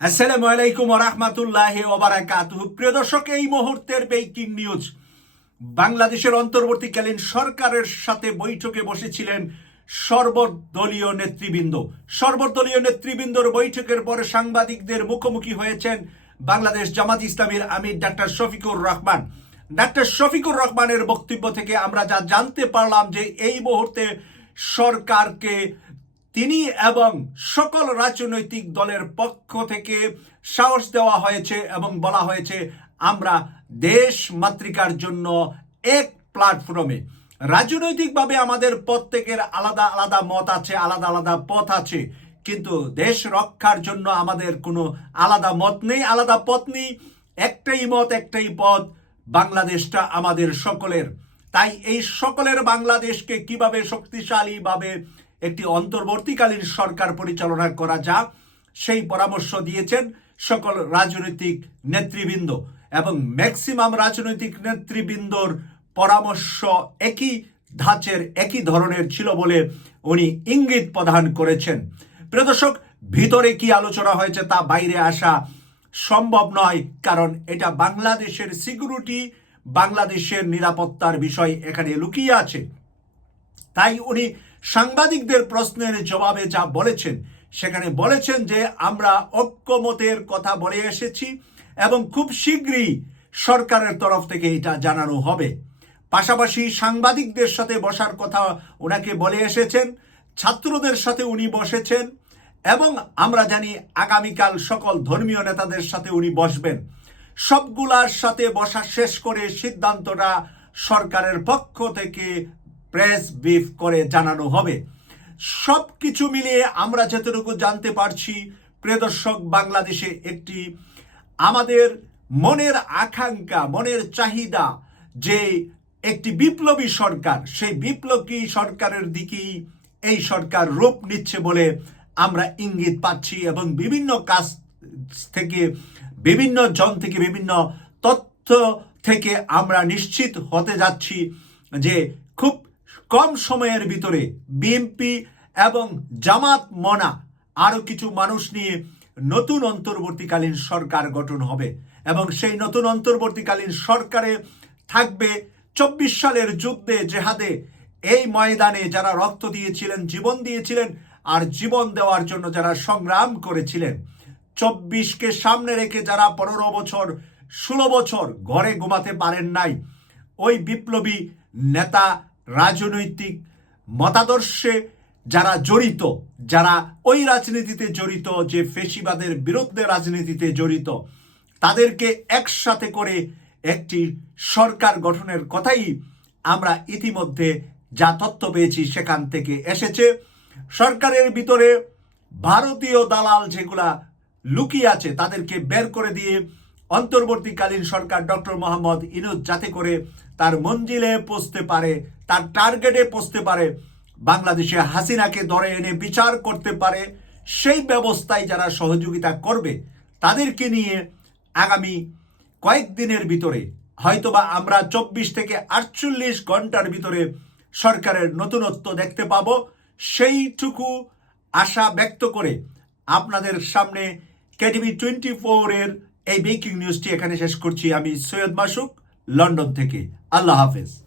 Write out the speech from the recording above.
আসসালামু আলাইকুম রহমতুল্লাহ ওবারাকাতুহ প্রিয় দর্শক, এই মুহূর্তের ব্রেকিং নিউজ বাংলাদেশের অন্তর্বর্তীকালীন সরকারের সাথে বৈঠকে বসেছিলেন সর্বদলীয় নেতৃবৃন্দ। সর্বদলীয় নেতৃবৃন্দর বৈঠকের পরে সাংবাদিকদের মুখোমুখি হয়েছেন বাংলাদেশ জামাত ইসলামীর আমির ডাক্তার শফিকুর রহমান। ডাক্তার শফিকুর রহমানের বক্তব্য থেকে আমরা যা জানতে পারলাম যে এই মুহূর্তে সরকারকে তিনি এবং সকল রাজনৈতিক দলের পক্ষ থেকে সাহস দেওয়া হয়েছে এবং বলা হয়েছে, আমরা দেশ মাতৃকার জন্য এক প্ল্যাটফর্মে। রাজনৈতিকভাবে আমাদের প্রত্যেকের আলাদা আলাদা মত আছে, আলাদা আলাদা পথ আছে, কিন্তু দেশ রক্ষার জন্য আমাদের কোনো আলাদা মত নেই, আলাদা পথ নেই। একটাই মত, একটাই পথ, বাংলাদেশটা আমাদের সকলের। তাই এই সকলের বাংলাদেশকে কীভাবে শক্তিশালীভাবে একটি অন্তর্বর্তীকালীন সরকার পরিচালনা করা যাক সেই পরামর্শ দিয়েছেন সকল রাজনৈতিক নেতৃবৃন্দ এবং ম্যাক্সিমাম রাজনৈতিক নেতৃবৃন্দর পরামর্শ একই ধাঁচের, একই ধরনের ছিল বলে উনি ইঙ্গিত প্রদান করেছেন। প্রিয় দর্শক, ভিতরে কি আলোচনা হয়েছে তা বাইরে আসা সম্ভব নয়, কারণ এটা বাংলাদেশের সিকিউরিটি, বাংলাদেশের নিরাপত্তার বিষয় এখানে লুকিয়ে আছে। তাই উনি সাংবাদিকদের প্রশ্নের জবাবে যা বলেছেন, সেখানে বলেছেন যে আমরা ঐক্যমতের কথা বলে এসেছি এবং খুব শীঘ্রই সরকারের তরফ থেকে এটা জানানো হবে। পাশাপাশি সাংবাদিকদের সাথে বসার কথা ওনাকে বলে এসেছেন, ছাত্রদের সাথে উনি বসেছেন এবং আমরা জানি আগামীকাল সকল ধর্মীয় নেতাদের সাথে উনি বসবেন। সবগুলার সাথে বসা শেষ করে সিদ্ধান্তটা সরকারের পক্ষ থেকে প্রেস ব্রিফ করে জানানো হবে। সব কিছু মিলিয়ে আমরা যতটুকু জানতে পারছি প্রিয় দর্শক বাংলাদেশে একটি আমাদের মনের আকাঙ্ক্ষা, মনের চাহিদা যে একটি বিপ্লবী সরকার, সেই বিপ্লবী সরকারের দিকেই এই সরকার রূপ নিচ্ছে বলে আমরা ইঙ্গিত পাচ্ছি এবং বিভিন্ন কাজ থেকে, বিভিন্ন জন থেকে, বিভিন্ন তথ্য থেকে আমরা নিশ্চিত হতে যাচ্ছি যে খুব কম সময়ের ভিতরে বিএনপি এবং জামাত মনা আরও কিছু মানুষ নিয়ে নতুন অন্তর্বর্তীকালীন সরকার গঠন হবে এবং সেই নতুন অন্তর্বর্তীকালীন সরকারে থাকবে চব্বিশ সালের যুদ্ধে জেহাদে। এই ময়দানে যারা রক্ত দিয়েছিলেন, জীবন দিয়েছিলেন আর জীবন দেওয়ার জন্য যারা সংগ্রাম করেছিলেন, চব্বিশকে সামনে রেখে যারা পনেরো বছর, ষোলো বছর ঘরে ঘুমাতে পারেন নাই, ওই বিপ্লবী নেতা রাজনৈতিক মতাদর্শে যারা জড়িত, যারা ওই রাজনীতিতে জড়িত, যে ফেসিবাদের বিরুদ্ধে রাজনীতিতে জড়িত, তাদেরকে একসাথে করে একটি সরকার গঠনের কথাই আমরা ইতিমধ্যে যা তথ্য পেয়েছি সেখান থেকে এসেছে। সরকারের ভিতরে ভারতীয় দালাল যেগুলা লুকিয়ে আছে, তাদেরকে বের করে দিয়ে অন্তর্বর্তীকালীন সরকার ডক্টর মোহাম্মদ ইনুজ যাতে করে তার মঞ্জিলে পৌঁছতে পারে, তার টার্গেটে পৌঁছতে পারে। বাংলাদেশে হাসিনাকে ধরে এনে বিচার করতে পারে। সেই ব্যবস্থায় যারা সহযোগিতা করবে, তাদেরকে নিয়ে আগামী কয়েকদিনের ভিতরে, হয়তোবা আমরা চব্বিশ থেকে আটচল্লিশ ঘণ্টার ভিতরে সরকারের নতুনত্ব দেখতে পাবো। সেইটুকু আশা ব্যক্ত করে আপনাদের সামনে কেডিবি টোয়েন্টি ফোরের এই ব্রেকিং নিউজটি এখানে শেষ করছি। আমি সৈয়দ মাসুক। লন্ডন থেকে। আল্লাহ হাফেজ।